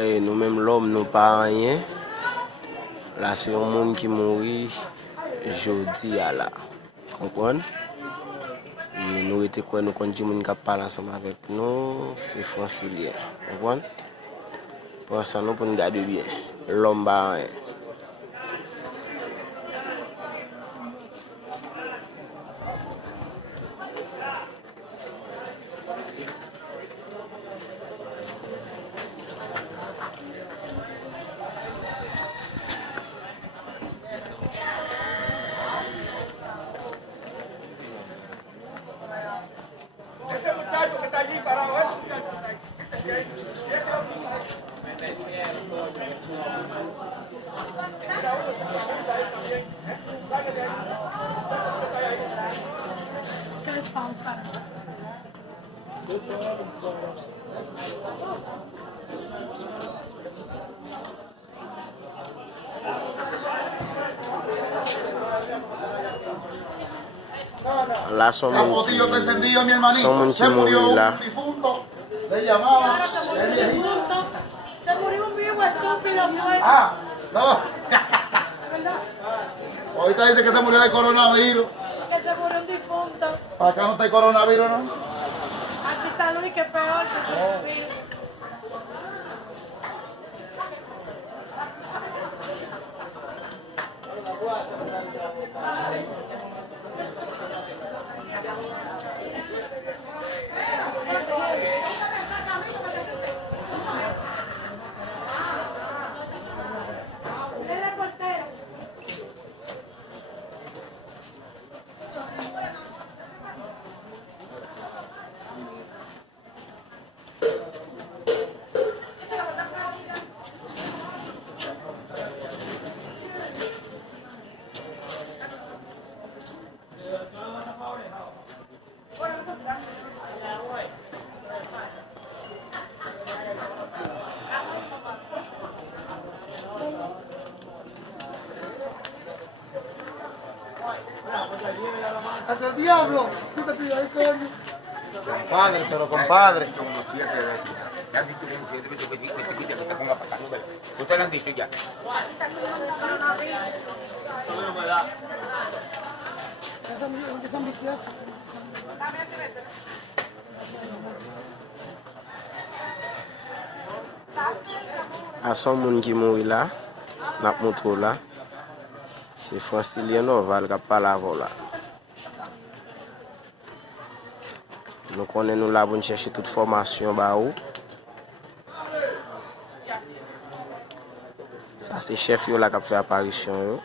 Nou menm l'om nou pa anyen. La se yon moun ki mouri jodi ya la. Kompon? Nou ete kwen nou konti moun kap pale ansam avek nou, se Francilien. Kompon? Pour ça nou pou nou gade bien. L'om ba anyen. La son moun ki mouri la. Le llamaba el viejito. Se murió un vivo estúpido, fue. Ah, no. Ahorita dice que se murió de coronavirus. Que se murió un difunto. Para acá no está el coronavirus, ¿no? Aquí está Luis, que es peor que el coronavirus. ¡Hasta el diablo! ¡Quítate ahí, coño! Compadre, pero compadre. Ustedes lo han dicho ya. Son viciosos. A son moun ki mouri la, nap moutrou la. Se Francilien Oval kap pale avon la. Nou konnen nou la pou nou chèche tout formasyon ba ou. Sa se chef yo la kap fè apparisyon yo.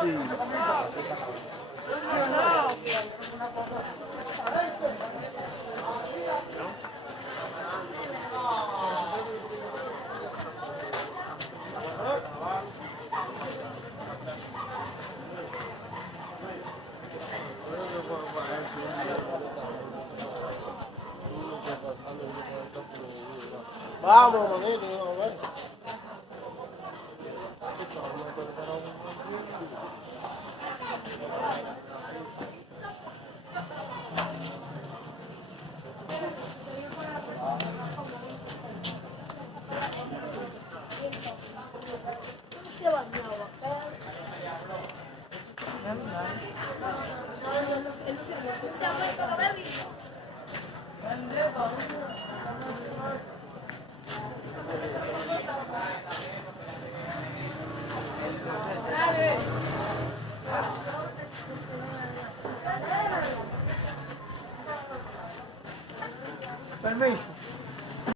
Sí. Vamos, manito, vamos a ver. Permiso.